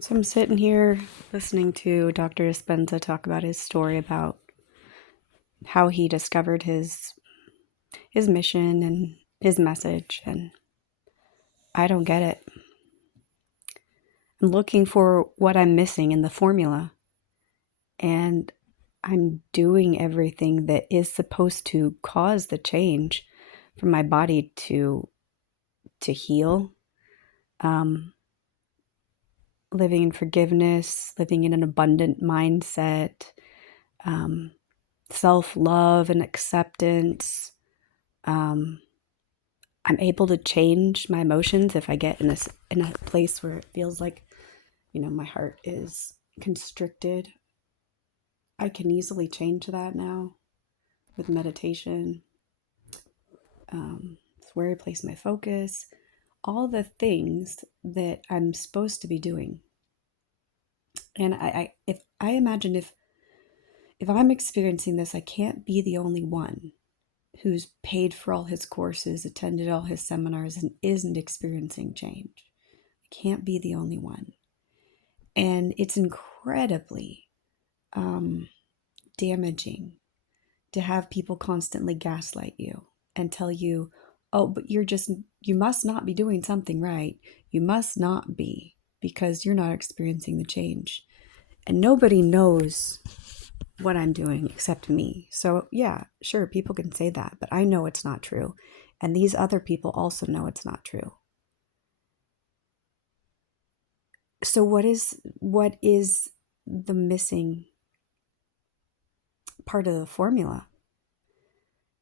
So I'm sitting here listening to Dr. Dispenza talk about his story about how he discovered his mission and his message, and I don't get it. I'm looking for what I'm missing in the formula, and I'm doing everything that is supposed to cause the change for my body to heal. Um, Living in forgiveness, living in an abundant mindset, um, self-love and acceptance. Um, I'm able to change my emotions if I get in a place where it feels like, my heart is constricted. I can easily change that now with meditation. It's where I place my focus, all the things that I'm supposed to be doing. And if I imagine if I'm experiencing this, I can't be the only one who's paid for all his courses, attended all his seminars, and isn't experiencing change. I can't be the only one. And it's incredibly damaging to have people constantly gaslight you and tell you, oh, but you must not be doing something right. You must not be because you're not experiencing the change. And nobody knows what I'm doing except me. So, yeah, sure, people can say that, but I know it's not true. And these other people also know it's not true. So what is the missing part of the formula?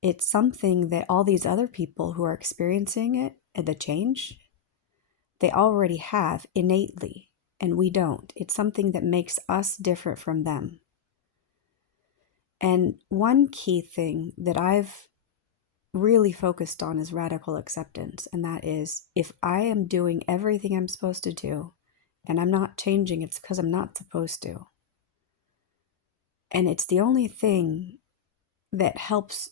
It's something that all these other people who are experiencing it and the change, they already have innately, and we don't. It's something that makes us different from them. And one key thing that I've really focused on is radical acceptance. And that is, if I am doing everything I'm supposed to do and I'm not changing, it's because I'm not supposed to. And it's the only thing that helps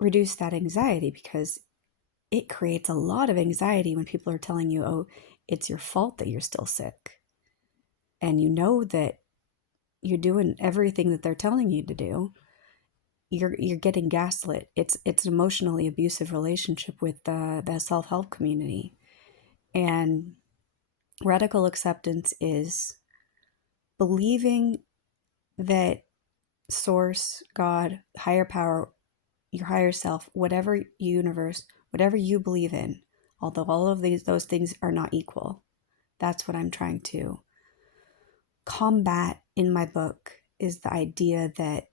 reduce that anxiety, because it creates a lot of anxiety when people are telling you, oh, it's your fault that you're still sick. And you know that you're doing everything that they're telling you to do. You're getting gaslit. It's an emotionally abusive relationship with the self-help community. And radical acceptance is believing that source, God, higher power, your higher self, whatever universe, whatever you believe in, although all of those things are not equal. That's what I'm trying to combat in my book, is the idea that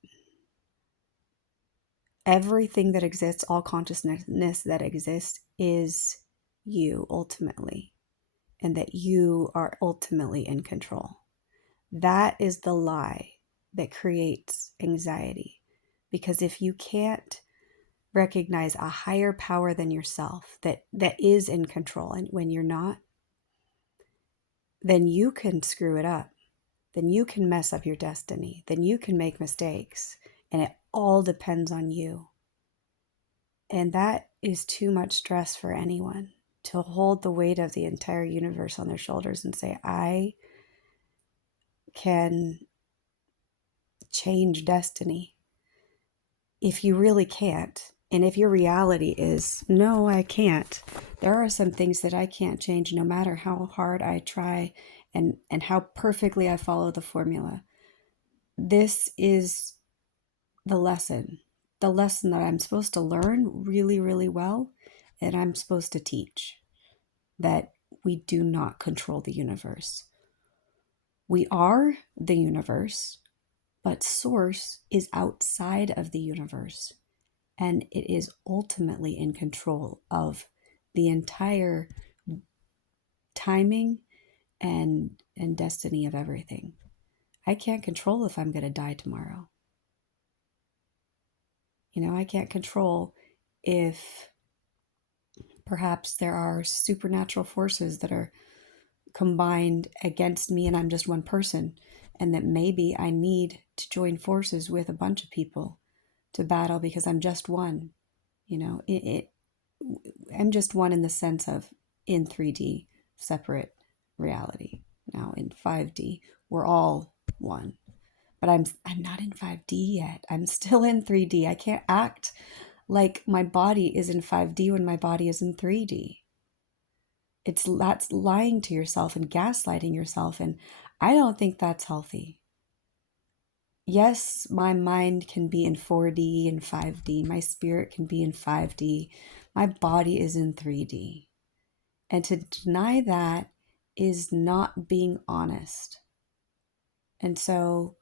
everything that exists, all consciousness that exists, is you ultimately, and that you are ultimately in control. That is the lie that creates anxiety. Because if you can't recognize a higher power than yourself that is in control, and when you're not, then you can screw it up. Then you can mess up your destiny. Then you can make mistakes. And it all depends on you. And that is too much stress for anyone, to hold the weight of the entire universe on their shoulders and say, I can change destiny. If you really can't, and if your reality is, no, I can't, there are some things that I can't change no matter how hard I try and how perfectly I follow the formula. This is the lesson, the lesson that I'm supposed to learn really, really well, and I'm supposed to teach, that we do not control the universe. We are the universe, but source is outside of the universe, and it is ultimately in control of the entire timing and destiny of everything. I can't control if I'm going to die tomorrow. I can't control if perhaps there are supernatural forces that are combined against me and I'm just one person, and that maybe I need to join forces with a bunch of people to battle because I'm just one. I'm just one in the sense of in 3D, separate, reality. Now in 5D, we're all one. But I'm not in 5D yet. I'm still in 3D. I can't act like my body is in 5D when my body is in 3D. That's lying to yourself and gaslighting yourself, and I don't think that's healthy. Yes, my mind can be in 4D and 5D. My spirit can be in 5D. My body is in 3D. And to deny that is not being honest. And so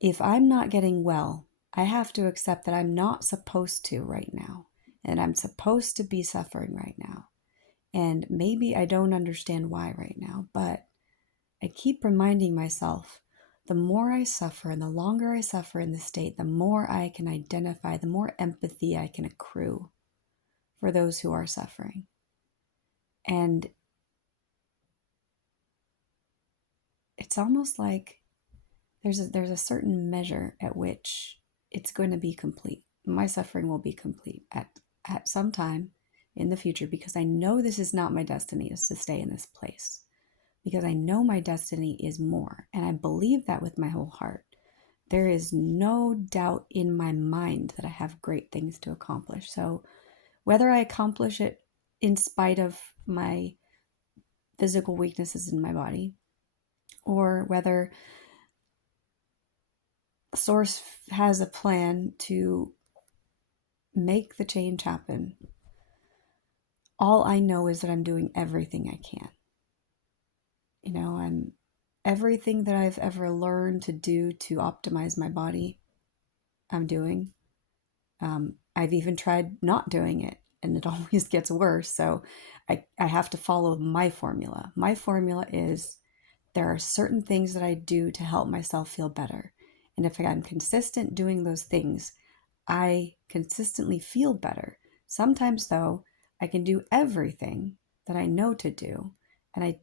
if I'm not getting well, I have to accept that I'm not supposed to right now. And I'm supposed to be suffering right now. And maybe I don't understand why right now, but I keep reminding myself the more I suffer and the longer I suffer in this state, the more I can identify, the more empathy I can accrue for those who are suffering. And it's almost like there's a certain measure at which it's going to be complete. My suffering will be complete at some time in the future, because I know this is not my destiny, is to stay in this place. Because I know my destiny is more, and I believe that with my whole heart. There is no doubt in my mind that I have great things to accomplish. So whether I accomplish it in spite of my physical weaknesses in my body, or whether Source has a plan to make the change happen, all I know is that I'm doing everything I can. I'm everything that I've ever learned to do to optimize my body, I'm doing. I've even tried not doing it, and it always gets worse. So I have to follow my formula. My formula is there are certain things that I do to help myself feel better. And if I'm consistent doing those things, I consistently feel better. Sometimes, though, I can do everything that I know to do, and I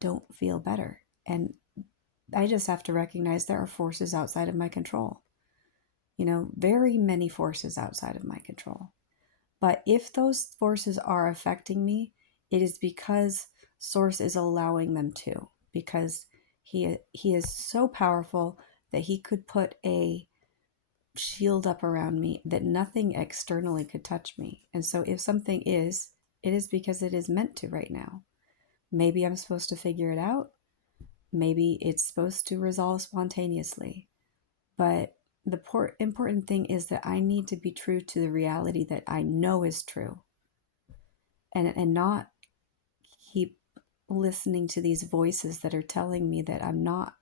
don't feel better. And I just have to recognize there are forces outside of my control. Very many forces outside of my control. But if those forces are affecting me, it is because Source is allowing them to, because he is so powerful that he could put a shield up around me that nothing externally could touch me. And so if something is, it is because it is meant to right now. Maybe I'm supposed to figure it out. Maybe it's supposed to resolve spontaneously. But the important thing is that I need to be true to the reality that I know is true, and not keep listening to these voices that are telling me that I'm not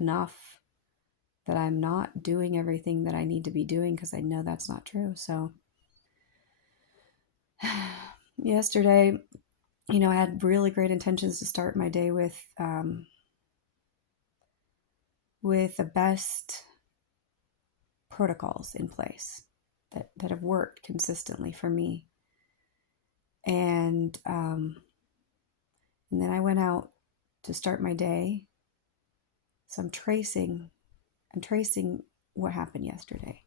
enough, that I'm not doing everything that I need to be doing, because I know that's not true. So yesterday, I had really great intentions to start my day with the best protocols in place that have worked consistently for me. And then I went out to start my day. So I'm tracing what happened yesterday,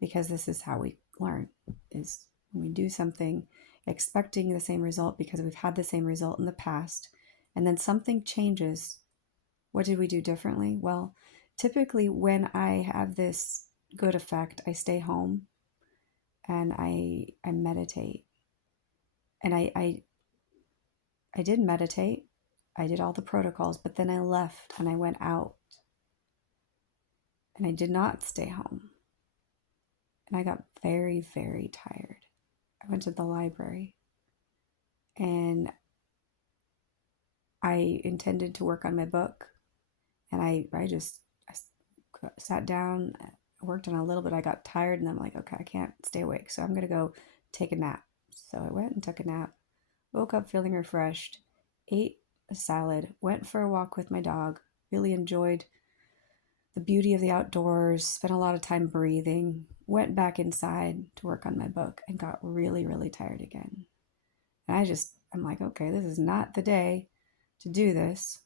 because this is how we learn, is when we do something expecting the same result because we've had the same result in the past, and then something changes. What did we do differently? Well, typically when I have this good effect, I stay home and I meditate. And I did meditate. I did all the protocols, but then I left and I went out. And I did not stay home. And I got very, very tired. I went to the library and I intended to work on my book. And I sat down, worked on a little bit. I got tired and I'm like, okay, I can't stay awake. So I'm going to go take a nap. So I went and took a nap, woke up feeling refreshed, ate a salad, went for a walk with my dog, really enjoyed the beauty of the outdoors, spent a lot of time breathing, went back inside to work on my book, and got really, really tired again. And I'm like, okay, this is not the day to do this.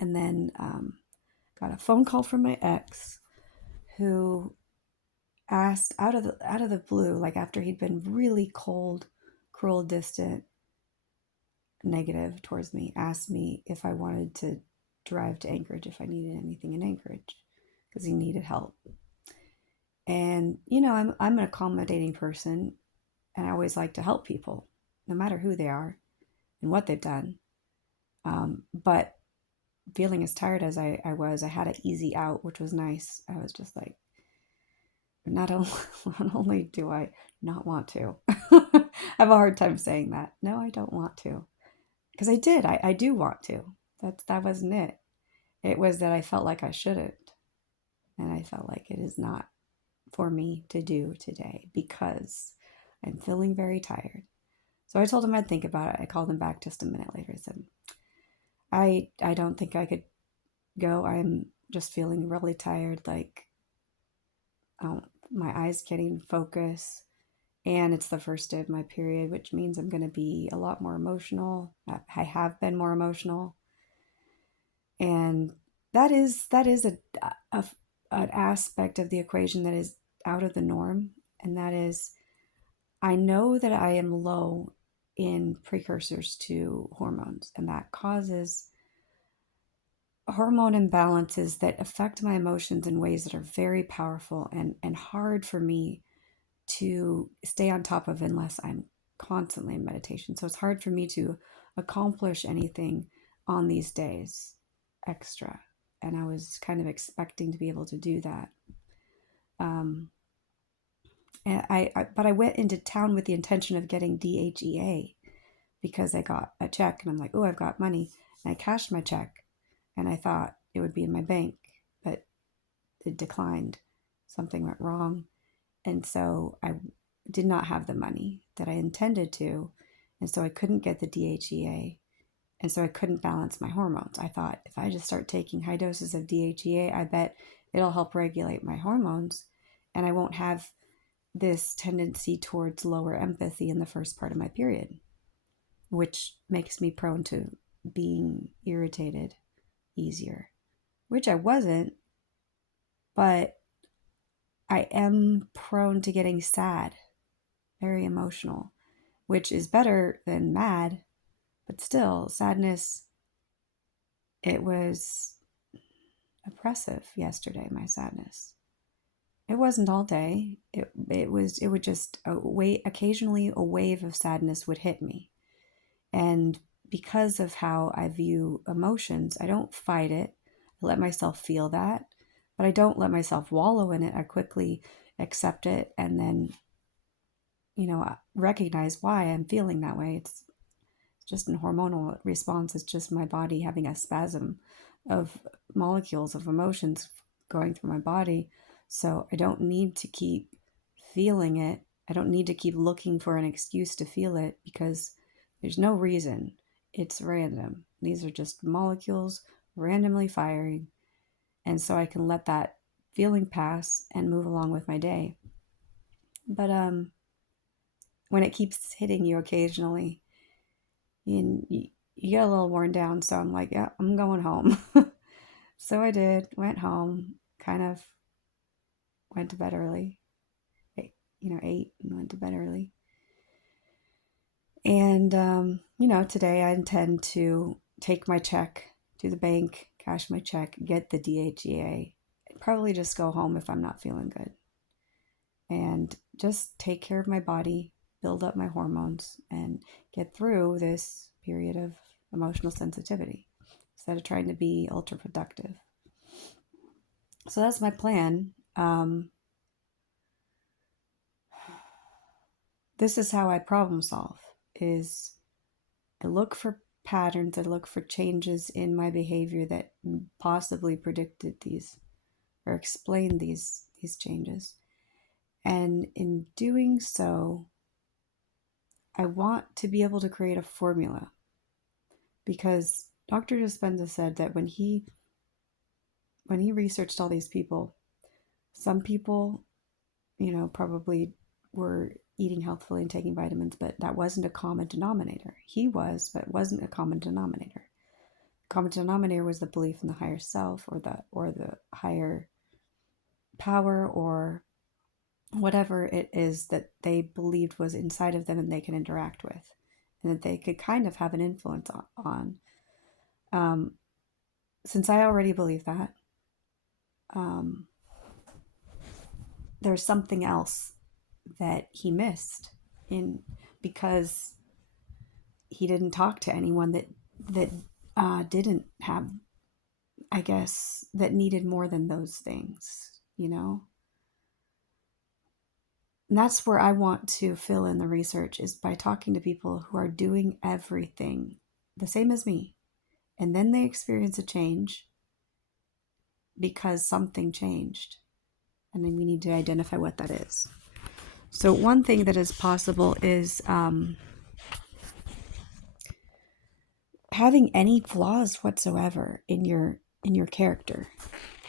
And then got a phone call from my ex, who asked out of the blue, like after he'd been really cold, cruel, distant, negative towards me, asked me if I wanted to drive to Anchorage, if I needed anything in Anchorage, because he needed help. And I'm an accommodating person, and I always like to help people, no matter who they are and what they've done. But feeling as tired as I was, I had an easy out, which was nice. I was just like, not only, not only do I not want to, I have a hard time saying that. No, I don't want to. Because I did. I do want to. That wasn't it. It was that I felt like I shouldn't. And I felt like it is not for me to do today because I'm feeling very tired. So I told him I'd think about it. I called him back just a minute later. I said, I don't think I could go. I'm just feeling really tired. Like, my eyes can't even focus. And it's the first day of my period, which means I'm going to be a lot more emotional. I have been more emotional. And that is a an aspect of the equation that is out of the norm. And that is, I know that I am low in precursors to hormones, and that causes hormone imbalances that affect my emotions in ways that are very powerful and hard for me to stay on top of unless I'm constantly in meditation. So it's hard for me to accomplish anything on these days extra. And I was kind of expecting to be able to do that. Um, and but I went into town with the intention of getting DHEA because I got a check and I'm like, oh, I've got money. And I cashed my check and I thought it would be in my bank, but it declined. Something went wrong. And so I did not have the money that I intended to. And so I couldn't get the DHEA. And so I couldn't balance my hormones. I thought if I just start taking high doses of DHEA, I bet it'll help regulate my hormones. And I won't have this tendency towards lower empathy in the first part of my period, which makes me prone to being irritated easier, which I wasn't, but I am prone to getting sad, very emotional, which is better than mad, but still, sadness, it was oppressive yesterday, my sadness. It wasn't all day. It would just occasionally a wave of sadness would hit me. And because of how I view emotions, I don't fight it. I let myself feel that, but I don't let myself wallow in it. I quickly accept it and then, recognize why I'm feeling that way. It's just a hormonal response. It's just my body having a spasm of molecules of emotions going through my body. So I don't need to keep feeling it. I don't need to keep looking for an excuse to feel it because there's no reason. It's random. These are just molecules randomly firing. And so I can let that feeling pass and move along with my day. But when it keeps hitting you occasionally, you get a little worn down. So I'm like, yeah, I'm going home. So I did, went home, kind of went to bed early, ate and went to bed early. And, today I intend to take my check to the bank, cash my check, get the DHEA, and probably just go home if I'm not feeling good. And just take care of my body, build up my hormones, and get through this period of emotional sensitivity instead of trying to be ultra productive. So that's my plan. This is how I problem solve is I look for patterns, I look for changes in my behavior that possibly predicted these or explained these changes. And in doing so, I want to be able to create a formula because Dr. Dispenza said that when he researched all these people, some people, probably were eating healthfully and taking vitamins, but that wasn't a common denominator. He was, but it wasn't a common denominator. Common denominator was the belief in the higher self or the higher power or whatever it is that they believed was inside of them and they can interact with. and that they could kind of have an influence on. Um, since I already believe that, um, there's something else that he missed in because he didn't talk to anyone that didn't have, I guess, that needed more than those things, you know? And that's where I want to fill in the research, is by talking to people who are doing everything the same as me. And then they experience a change because something changed. And then we need to identify what that is. So one thing that is possible is having any flaws whatsoever in your character.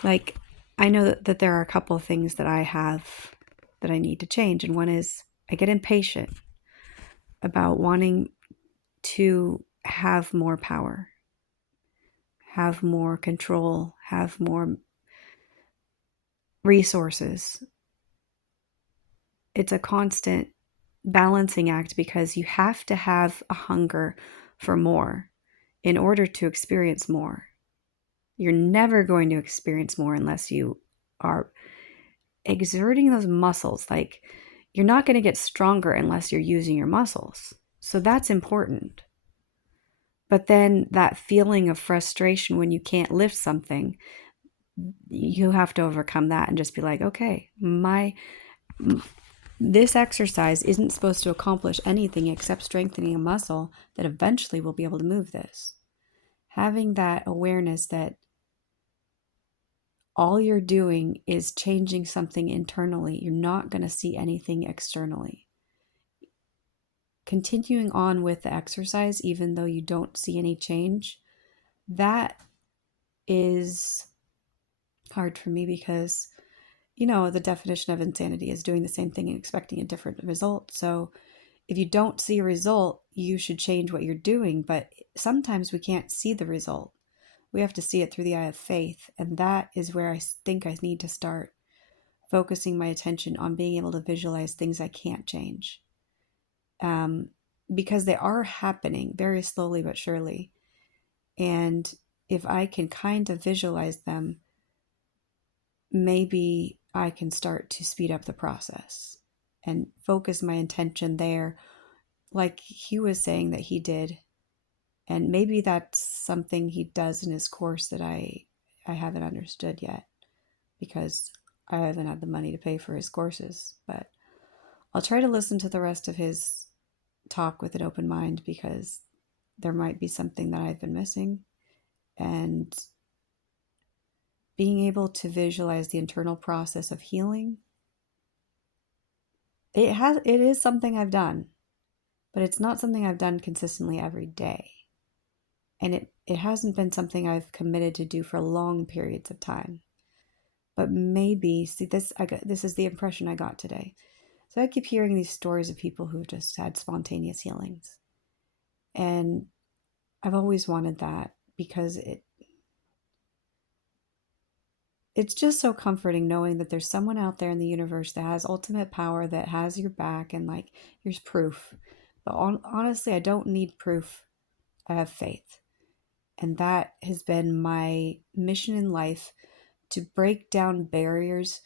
Like, I know that there are a couple of things that I have that I need to change, and one is I get impatient about wanting to have more power, have more control, have more resources. It's a constant balancing act because you have to have a hunger for more in order to experience more. You're never going to experience more unless you are exerting those muscles. Like, you're not going to get stronger unless you're using your muscles. So that's important. But then that feeling of frustration when you can't lift something, you have to overcome that and just be like, okay, this exercise isn't supposed to accomplish anything except strengthening a muscle that eventually will be able to move this. Having that awareness that all you're doing is changing something internally. You're not going to see anything externally. Continuing on with the exercise, even though you don't see any change, that is hard for me because, the definition of insanity is doing the same thing and expecting a different result. So if you don't see a result, you should change what you're doing. But sometimes we can't see the result. We have to see it through the eye of faith. And that is where I think I need to start focusing my attention on being able to visualize things I can't change. Because they are happening very slowly but surely. And if I can kind of visualize them, maybe I can start to speed up the process and focus my intention there, like he was saying that he did. And maybe that's something he does in his course that I haven't understood yet, because I haven't had the money to pay for his courses. But I'll try to listen to the rest of his talk with an open mind, because there might be something that I've been missing. And being able to visualize the internal process of healing, it is something I've done, but it's not something I've done consistently every day. And it hasn't been something I've committed to do for long periods of time. But maybe, see, this is the impression I got today. So I keep hearing these stories of people who've just had spontaneous healings. And I've always wanted that, because it's just so comforting knowing that there's someone out there in the universe that has ultimate power, that has your back, and like, here's proof. But honestly, I don't need proof. I have faith. And that has been my mission in life, to break down barriers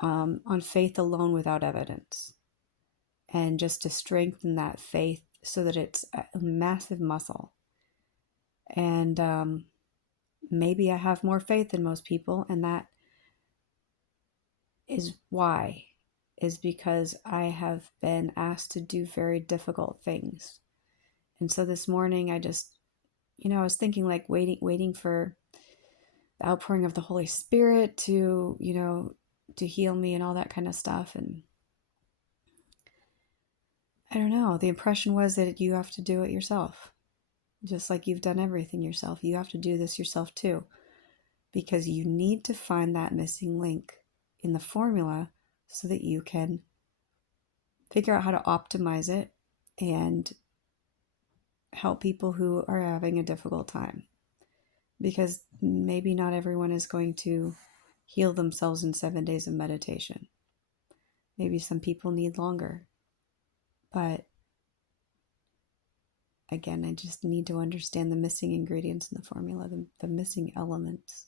on faith alone without evidence, and just to strengthen that faith so that it's a massive muscle. And maybe I have more faith than most people, and that is why, is because I have been asked to do very difficult things. And so this morning I just, I was thinking, like, waiting for the outpouring of the Holy Spirit to, to heal me and all that kind of stuff. And I don't know, the impression was that you have to do it yourself. Just like you've done everything yourself, you have to do this yourself too, because you need to find that missing link in the formula so that you can figure out how to optimize it and help people who are having a difficult time. Because maybe not everyone is going to heal themselves in 7 days of meditation. Maybe some people need longer. But again, I just need to understand the missing ingredients in the formula, the missing elements.